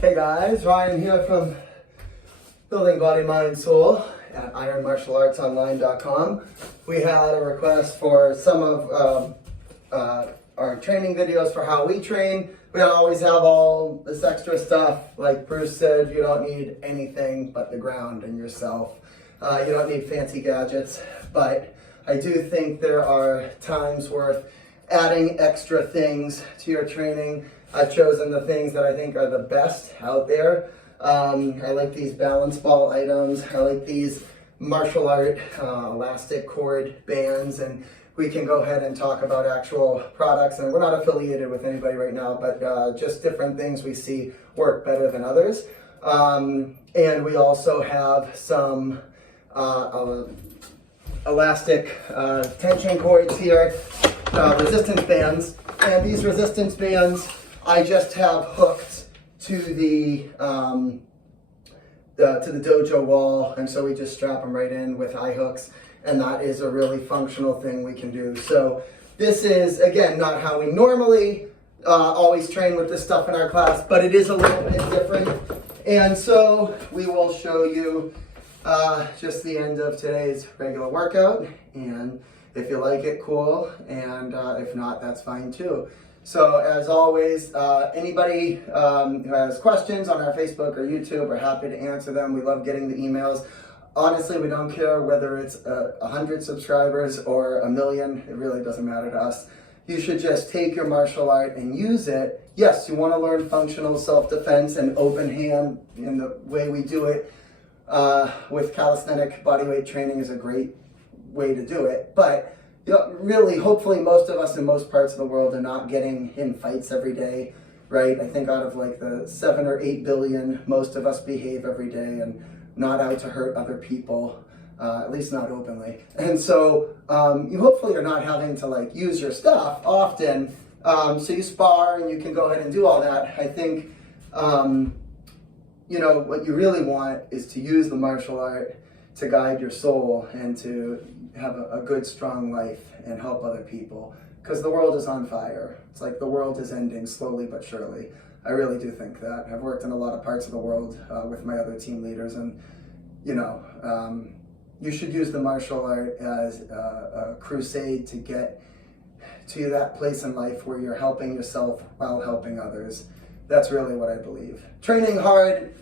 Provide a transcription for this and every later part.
Hey guys, Ryan here from Building Body, Mind, Soul at ironmartialartsonline.com. We had a request for some of our training videos for how we train. We don't always have all this extra stuff. Like Bruce said, you don't need anything but the ground and yourself. You don't need fancy gadgets, but I do think there are times worth adding extra things to your training. I've chosen the things that I think are the best out there. I like these balance ball items. I like these martial art elastic cord bands, and we can go ahead and talk about actual products. And we're not affiliated with anybody right now, but just different things we see work better than others. And we also have some elastic tension cords here, resistance bands, and these resistance bands I just have hooked to the dojo wall, and so we just strap them right in with eye hooks, and that is a really functional thing we can do. So this is, again, not how we normally always train with this stuff in our class, but it is a little bit different. And so we will show you just the end of today's regular workout, and if you like it, cool, and if not, that's fine too. So as always, anybody who has questions on our Facebook or YouTube, we're happy to answer them. We love getting the emails. Honestly, we don't care whether it's 100 subscribers or 1 million. It really doesn't matter to us. You should just take your martial art and use it. Yes, you want to learn functional self-defense and open hand in the way we do it with calisthenic bodyweight training is a great way to do it. But really, hopefully most of us in most parts of the world are not getting in fights every day, right? I think out of like the 7 or 8 billion, most of us behave every day and not out to hurt other people, at least not openly. And so you hopefully are not having to like use your stuff often, so you spar and you can go ahead and do all that. I think, you know, what you really want is to use the martial art to guide your soul and to have a good, strong life and help other people. Because the world is on fire. It's like the world is ending slowly but surely. I really do think that. I've worked in a lot of parts of the world with my other team leaders, and you know, you should use the martial art as a crusade to get to that place in life where you're helping yourself while helping others. That's really what I believe. Training hard,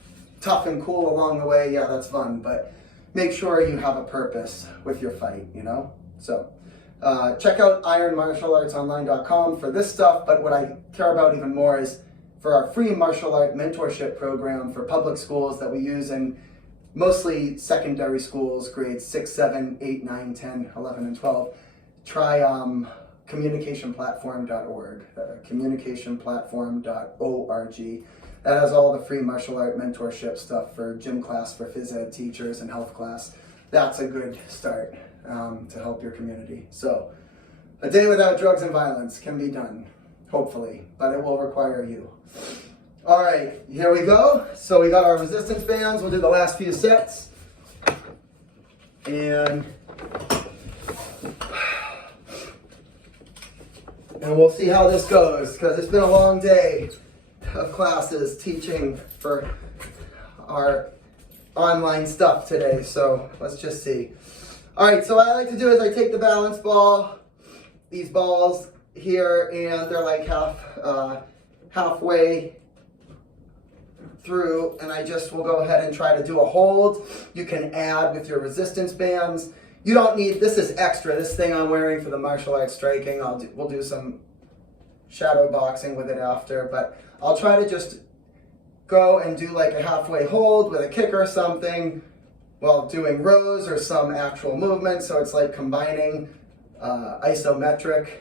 tough and cool along the way, yeah, that's fun, but make sure you have a purpose with your fight, you know? So check out ironmartialartsonline.com for this stuff, but what I care about even more is for our free martial art mentorship program for public schools that we use in mostly secondary schools, grades 6, 7, 8, 9, 10, 11, and 12. Try communicationplatform.org, communicationplatform.org. That has all the free martial art mentorship stuff for gym class, for phys ed teachers, and health class. That's a good start to help your community. So, a day without drugs and violence can be done, hopefully, but it will require you. All right, here we go. So we got our resistance bands. We'll do the last few sets. And we'll see how this goes, because it's been a long day of classes teaching for our online stuff today, so let's just see. All right, so what I like to do is I take the balance ball, these balls here, and they're like halfway through, and I just will go ahead and try to do a hold. You can add with your resistance bands. You don't need, this is extra, this thing I'm wearing for the martial arts striking. We'll do some shadow boxing with it after, but I'll try to just go and do like a halfway hold with a kick or something while doing rows or some actual movement. So it's like combining isometric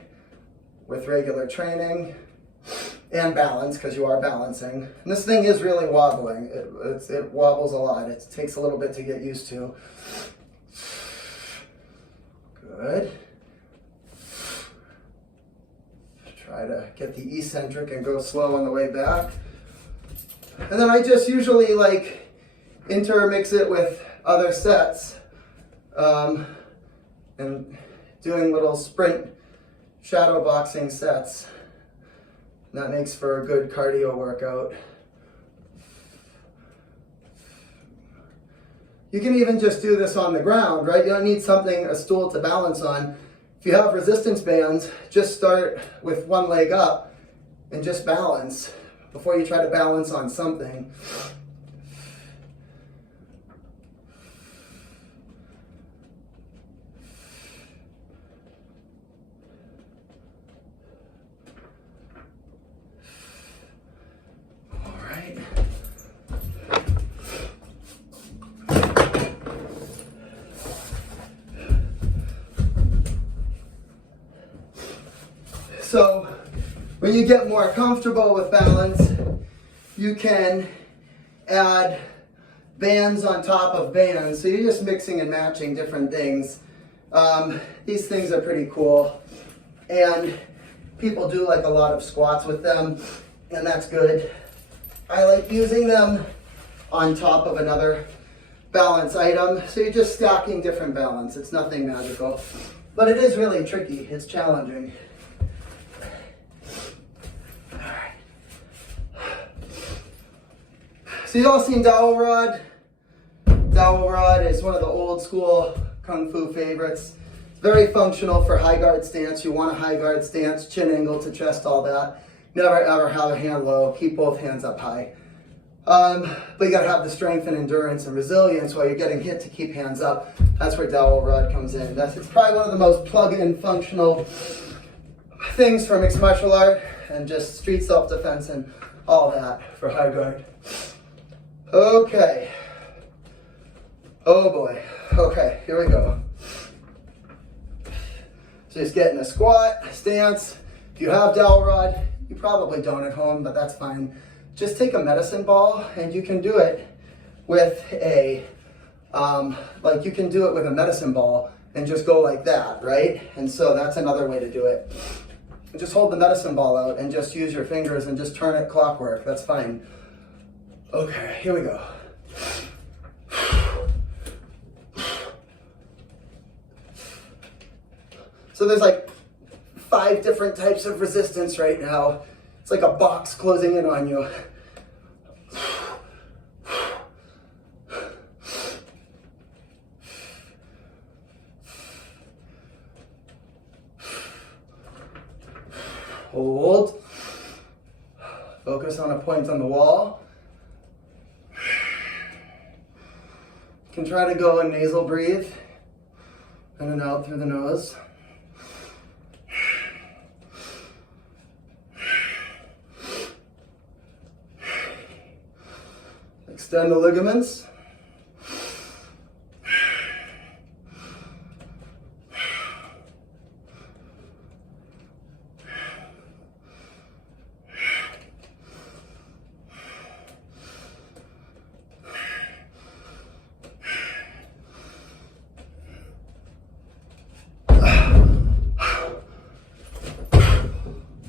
with regular training and balance, because you are balancing. And this thing is really wobbling. It wobbles a lot. It takes a little bit to get used to. Good. Try to get the eccentric and go slow on the way back. And then I just usually like intermix it with other sets and doing little sprint shadow boxing sets. That makes for a good cardio workout. You can even just do this on the ground, right? You don't need something, a stool to balance on. If you have resistance bands, just start with one leg up and just balance before you try to balance on something. So when you get more comfortable with balance, you can add bands on top of bands. So you're just mixing and matching different things. These things are pretty cool. And people do like a lot of squats with them, and that's good. I like using them on top of another balance item. So you're just stacking different balance. It's nothing magical. But it is really tricky. It's challenging. So you all seen dowel rod? Dowel rod is one of the old school Kung Fu favorites. Very functional for high guard stance. You want a high guard stance, chin angle to chest, all that. Never ever have a hand low. Keep both hands up high. But you gotta have the strength and endurance and resilience while you're getting hit to keep hands up. That's where dowel rod comes in. It's probably one of the most plug-in functional things for mixed martial art and just street self-defense and all that for high guard. Okay. Oh boy. Okay, here we go. So just getting a squat, stance. If you have dowel rod, you probably don't at home, but that's fine. Just take a medicine ball and you can do it with a, you can do it with a medicine ball and just go like that, right? And so that's another way to do it. Just hold the medicine ball out and just use your fingers and just turn it clockwork. That's fine. Okay, here we go. So there's like 5 different types of resistance right now. It's like a box closing in on you. Hold. Focus on a point on the wall. You can try to go and nasal breathe in and out through the nose. Extend the ligaments.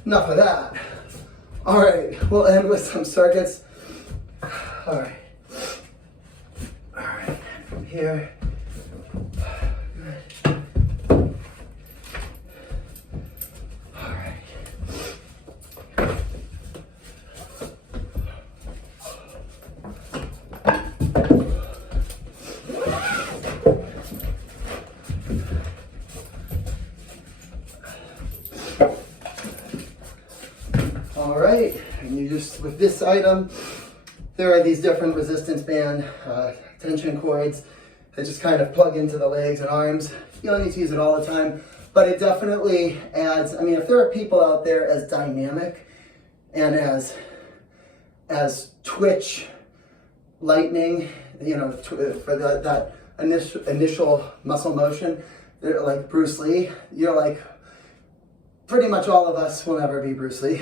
Enough of that. All right, we'll end with some circuits. All right. All right, from here. Good. All right. All right, and you just, with this item, there are these different resistance band tension cords that just kind of plug into the legs and arms. You don't need to use it all the time, but it definitely adds, I mean, if there are people out there as dynamic and as twitch lightning, you know, for that initial muscle motion, they're like Bruce Lee, you're like, pretty much all of us will never be Bruce Lee.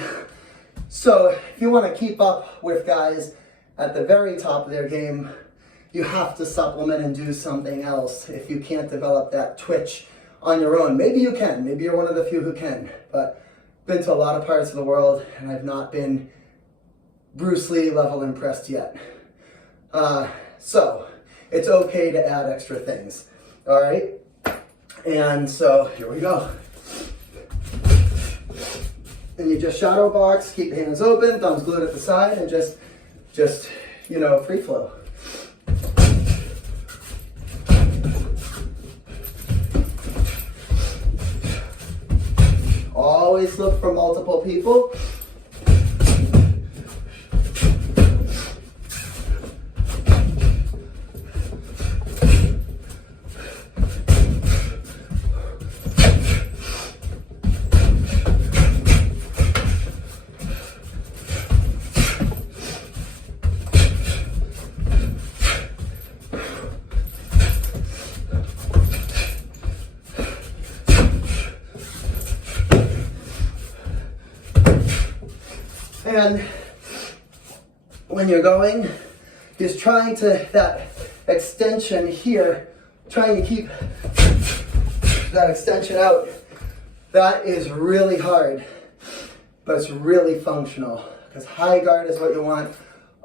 So if you want to keep up with guys at the very top of their game, you have to supplement and do something else if you can't develop that twitch on your own. Maybe you can, maybe you're one of the few who can, but I've been to a lot of parts of the world and I've not been Bruce Lee level impressed yet. So it's okay to add extra things, all right? And so here we go. And you just shadow box, keep hands open, thumbs glued at the side, and just you know, free flow. Always look for multiple people. And when you're going, just trying to, that extension here, trying to keep that extension out, that is really hard, but it's really functional. Because high guard is what you want,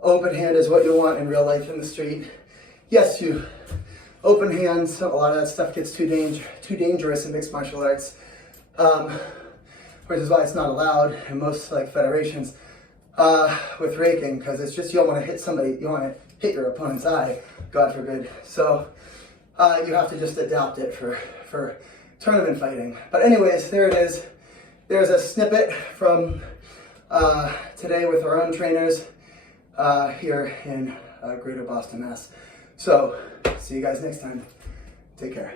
open hand is what you want in real life in the street. Yes, you open hands, a lot of that stuff gets too dangerous in mixed martial arts, which is why it's not allowed in most like federations. With raking, because it's just you don't want to hit somebody, you want to hit your opponent's eye, God forbid. So you have to just adapt it for tournament fighting. But anyways, there it is. There's a snippet from today with our own trainers here in Greater Boston, Mass. So see you guys next time. Take care.